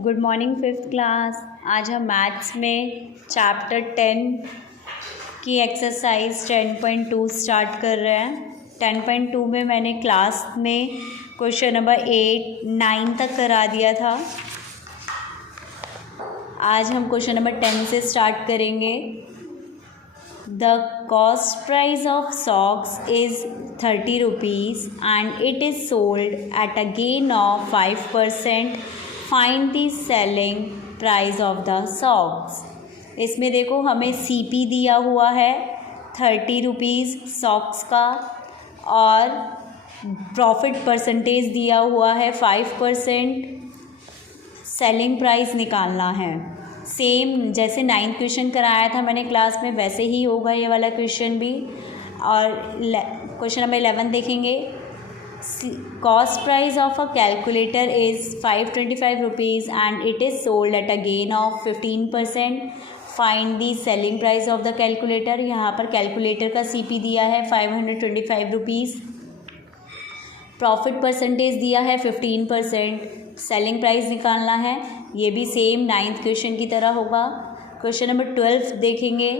Good morning fifth class. आज हम maths में चैप्टर 10 की एक्सरसाइज 10.2 स्टार्ट कर रहे हैं। 10.2 में मैंने क्लास में क्वेश्चन नंबर 8, 9 तक करा दिया था। आज हम क्वेश्चन नंबर 10 से स्टार्ट करेंगे। The cost price of socks is 30 rupees and it is sold at a gain of 5%. Find the selling price of the socks. इसमें देखो हमें CP दिया हुआ है 30 रुपीज़ सॉक्स का और प्रॉफिट परसेंटेज दिया हुआ है 5%। सेलिंग प्राइस निकालना है। सेम जैसे 9th क्वेश्चन कराया था मैंने क्लास में, वैसे ही होगा ये वाला क्वेश्चन भी। और क्वेश्चन नंबर 11 देखेंगे। Cost price of a calculator is 525 rupees and it is sold at a gain of 15%। Find the selling price of the calculator. यहाँ पर कैलकुलेटर का CP दिया है 525 रुपीज़, प्रॉफिट परसेंटेज दिया है 15%, सेलिंग प्राइस निकालना है। ये भी सेम 9th क्वेश्चन की तरह होगा। क्वेश्चन नंबर 12 देखेंगे।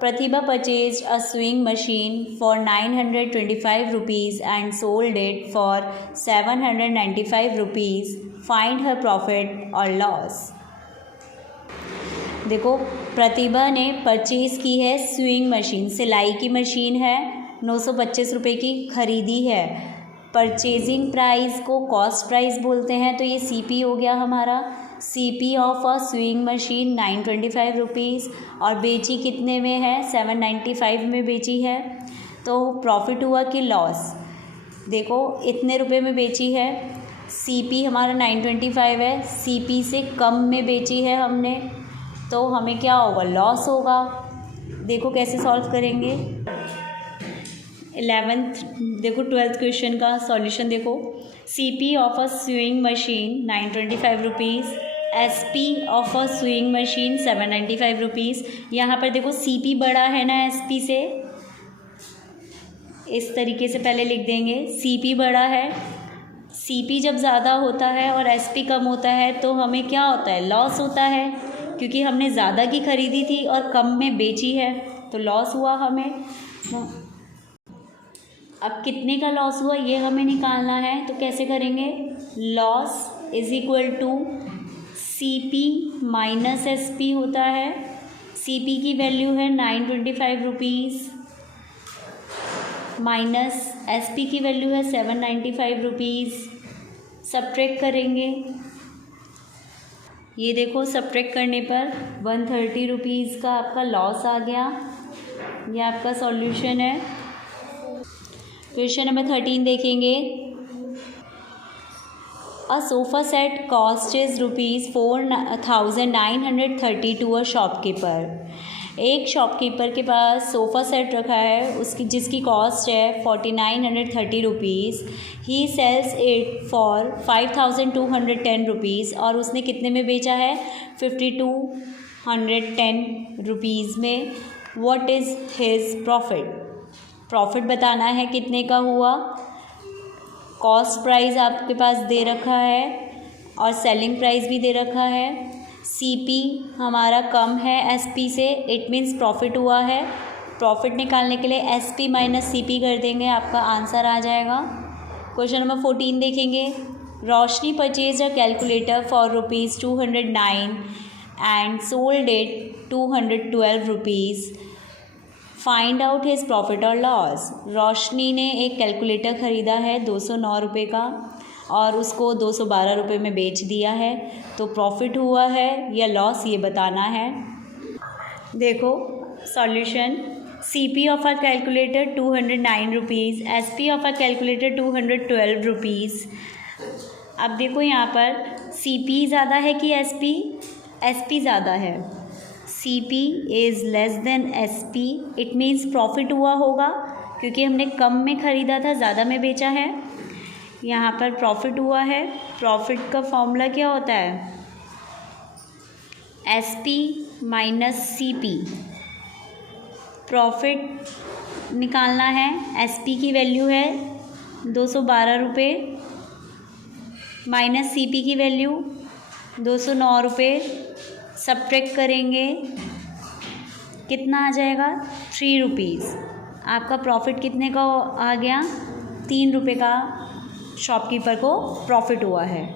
Pratibha purchased a sewing machine for 925 rupees and sold it for 795 rupees. Find her profit और लॉस। देखो प्रतिभा ने परचेज़ की है स्विंग मशीन, सिलाई की मशीन है, 925 रुपये की खरीदी है। परचेजिंग प्राइस को कॉस्ट प्राइस बोलते हैं, तो ये CP हो गया हमारा। CP of a sewing machine 925 rupees और बेची कितने में है, 795 में बेची है। तो प्रॉफिट हुआ कि लॉस। देखो इतने रुपए में बेची है, CP हमारा 925 है, CP से कम में बेची है हमने, तो हमें क्या होगा, लॉस होगा। देखो कैसे सॉल्व करेंगे। 11th देखो 12th क्वेश्चन का सॉल्यूशन देखो। CP of a sewing machine 925 rupees, SP of a sewing machine 795 rupees. यहाँ पर देखो CP बड़ा है ना SP से, इस तरीके से पहले लिख देंगे। CP बड़ा है, CP जब ज़्यादा होता है और SP कम होता है तो हमें क्या होता है, लॉस होता है, क्योंकि हमने ज़्यादा की खरीदी थी और कम में बेची है, तो लॉस हुआ हमें। अब कितने का लॉस हुआ ये हमें निकालना है, तो कैसे करेंगे। Loss is equal to CP minus SP होता है। CP की वैल्यू है 925 रुपीज़ माइनस SP की वैल्यू है 795 रुपीज़। सब्ट्रैक्ट करेंगे। ये देखो सब्ट्रैक्ट करने पर 130 रुपीज़ का आपका लॉस आ गया। ये आपका सॉल्यूशन है। क्वेश्चन नंबर 13 देखेंगे। A sofa set cost is rupees 4930 to a shopkeeper. एक शॉपकीपर के पास सोफ़ा सेट रखा है, उसकी जिसकी कॉस्ट है 4930 rupees. He sells it for 5210 rupees और उसने कितने में बेचा है, 5210 रुपीज़ में। What is his profit. Profit बताना है कितने का हुआ। कॉस्ट प्राइस आपके पास दे रखा है और सेलिंग प्राइस भी दे रखा है। CP हमारा कम है SP से, इट मीन्स प्रॉफिट हुआ है। प्रॉफिट निकालने के लिए SP माइनस CP कर देंगे, आपका आंसर आ जाएगा। क्वेश्चन नंबर 14 देखेंगे। Roshni purchase a calculator for rupees 209 and sold it 212 rupees. Find out his profit और लॉस। रोशनी ने एक कैलकुलेटर ख़रीदा है 209 रुपये का और उसको 212 रुपये में बेच दिया है, तो प्रॉफिट हुआ है या लॉस ये बताना है। देखो solution. CP of a calculator 209 rupees, SP of a calculator 212 rupees. अब देखो यहाँ पर CP ज़्यादा है कि SP। SP ज़्यादा है। CP is less than SP, it means profit हुआ होगा, क्योंकि हमने कम में ख़रीदा था, ज़्यादा में बेचा है। यहाँ पर प्रॉफिट हुआ है। प्रॉफिट का फॉर्मूला क्या होता है, SP माइनस CP। प्रॉफिट निकालना है। SP की वैल्यू है 212 रुपये माइनस CP की वैल्यू 209 रुपये सब्ट्रैक्ट करेंगे, कितना आ जाएगा 3 रुपीज़। आपका प्रॉफिट कितने का आ गया, 3 रुपये का शॉपकीपर को प्रॉफिट हुआ है।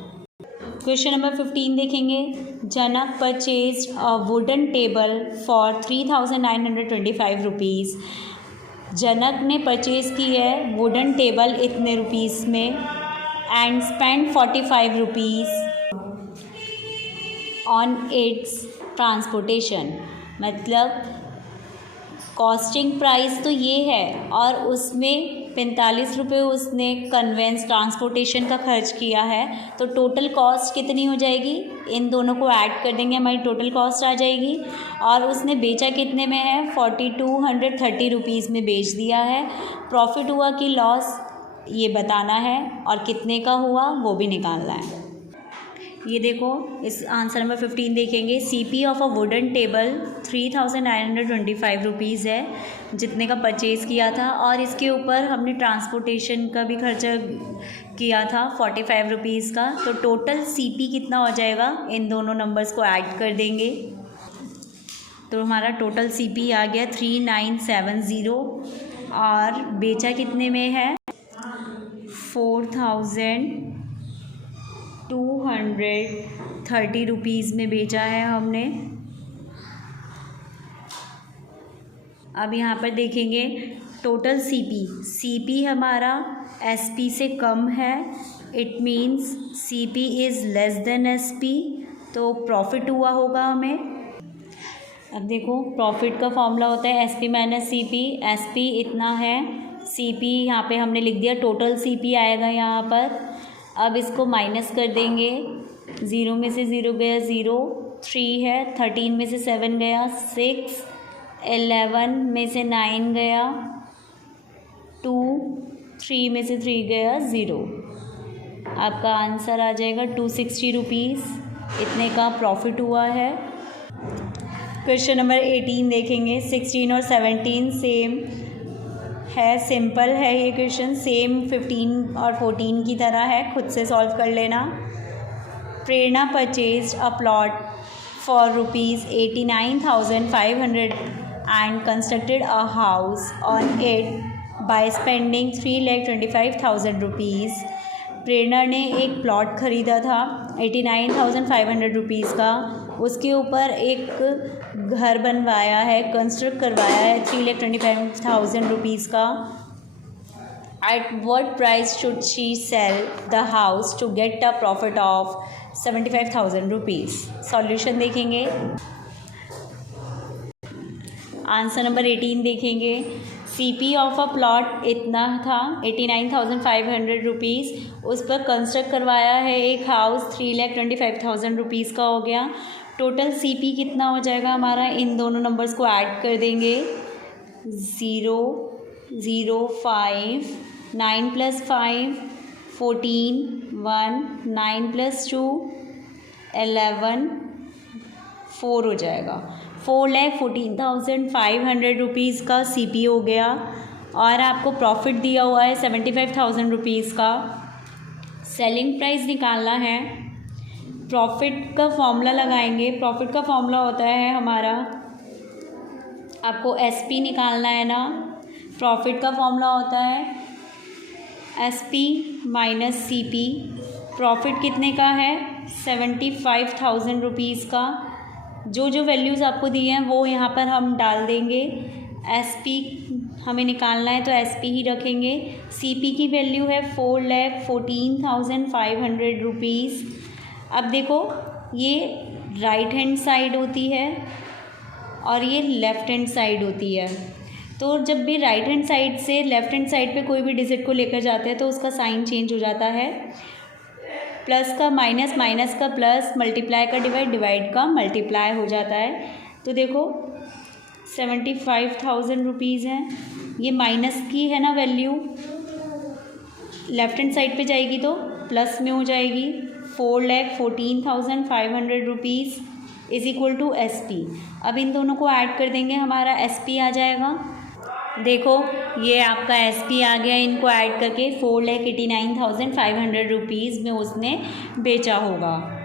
क्वेश्चन नंबर 15 देखेंगे। Janak purchased a wooden table for 3,925 rupees. Janak ने परचेज़ की है वुडन टेबल इतने रुपीज़ में and spend 45 rupees on its transportation. मतलब कॉस्टिंग प्राइस तो ये है और उसमें 45 रुपये उसने कन्वेंस ट्रांसपोर्टेशन का खर्च किया है, तो टोटल कॉस्ट कितनी हो जाएगी, इन दोनों को ऐड कर देंगे हमारी टोटल कॉस्ट आ जाएगी। और उसने बेचा कितने में है, 4230 रुपीज़ में बेच दिया है। प्रॉफिट हुआ कि लॉस ये बताना है और कितने का हुआ वो भी निकालना है। ये देखो इस आंसर नंबर 15 देखेंगे। CP of a wooden table 3,925 rupees है जितने का परचेज़ किया था, और इसके ऊपर हमने ट्रांसपोर्टेशन का भी खर्चा किया था 45 रुपीज़ का। तो टोटल CP कितना हो जाएगा, इन दोनों नंबर्स को ऐड कर देंगे तो हमारा टोटल CP आ गया 3970 और बेचा कितने में है 4,230 रुपीज़ में बेचा है हमने। अब यहाँ पर देखेंगे टोटल CP हमारा SP से कम है, it means CP is less than SP, तो प्रॉफिट हुआ होगा हमें। अब देखो प्रॉफिट का फॉर्मूला होता है SP माइनस CP। SP इतना है, CP यहाँ पे हमने लिख दिया, टोटल CP आएगा यहाँ पर। अब इसको माइनस कर देंगे, 0 में से 0 गया 0, 3 है, 13 में से 7 गया 6, 11 में से 9 गया 2, 3 में से 3 गया 0। आपका आंसर आ जाएगा 260 रुपीज़, इतने का प्रॉफिट हुआ है। क्वेश्चन नंबर 18 देखेंगे। 16 और 17 सेम है, सिंपल है ये क्वेश्चन, सेम 15 और 14 की तरह है, खुद से सॉल्व कर लेना। Prerna purchased a plot for ₹89,500 and constructed a house on it by spending 3,25,000 rupees. Prerna ने एक प्लॉट ख़रीदा था 89,500 रुपीज़ का, उसके ऊपर एक घर बनवाया है, कंस्ट्रक्ट करवाया है 3,25,000 रुपीज़ का। At what price should she sell the house to get a profit of 75,000 rupees. Solution देखेंगे। आंसर नंबर 18 देखेंगे। CP ऑफ अ प्लॉट इतना था 89,500 रुपीज़, उस पर कंस्ट्रक्ट करवाया है एक हाउस 3,25,000 रुपीज़ का हो गया। टोटल CP कितना हो जाएगा हमारा, इन दोनों नंबर्स को ऐड कर देंगे, 0, 0, 5, 9 + 5, 14, 1, 9 + 2, 11, 4 हो जाएगा। 4,14,500 रुपीज़ का CP हो गया और आपको प्रॉफिट दिया हुआ है 75,000 रुपीज़ का। सेलिंग प्राइस निकालना है, प्रॉफिट का फॉर्मूला लगाएंगे। प्रॉफिट का फॉर्मूला होता है हमारा, आपको SP निकालना है ना, प्रॉफिट का फॉर्मूला होता है SP माइनस CP। प्रॉफिट कितने का है 75,000 रुपीज़ का। जो जो वैल्यूज़ आपको दिए हैं वो यहाँ पर हम डाल देंगे। SP हमें निकालना है तो SP ही रखेंगे। CP की वैल्यू है 4,14,500 रुपीज़। अब देखो ये राइट हैंड साइड होती है और ये लेफ़्ट हैंड साइड होती है, तो जब भी राइट हैंड साइड से लेफ़्ट हैंड साइड पे कोई भी डिजिट को लेकर जाते हैं तो उसका साइन चेंज हो जाता है। प्लस का माइनस, माइनस का प्लस, मल्टीप्लाई का डिवाइड, डिवाइड का मल्टीप्लाई हो जाता है। तो देखो 75,000 रुपीज़ हैं, ये माइनस की है ना वैल्यू, लेफ़्ट हैंड साइड पे जाएगी तो प्लस में हो जाएगी। 4,14,500 rupees is equal to SP। अब इन दोनों को ऐड कर देंगे, हमारा SP आ जाएगा। देखो ये आपका SP आ गया, इनको ऐड करके 4,89,500 रुपीज़ में उसने बेचा होगा।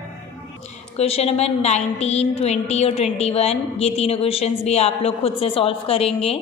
क्वेश्चन नंबर 19, 20 और 21, ये तीनों क्वेश्चंस भी आप लोग खुद से सॉल्व करेंगे।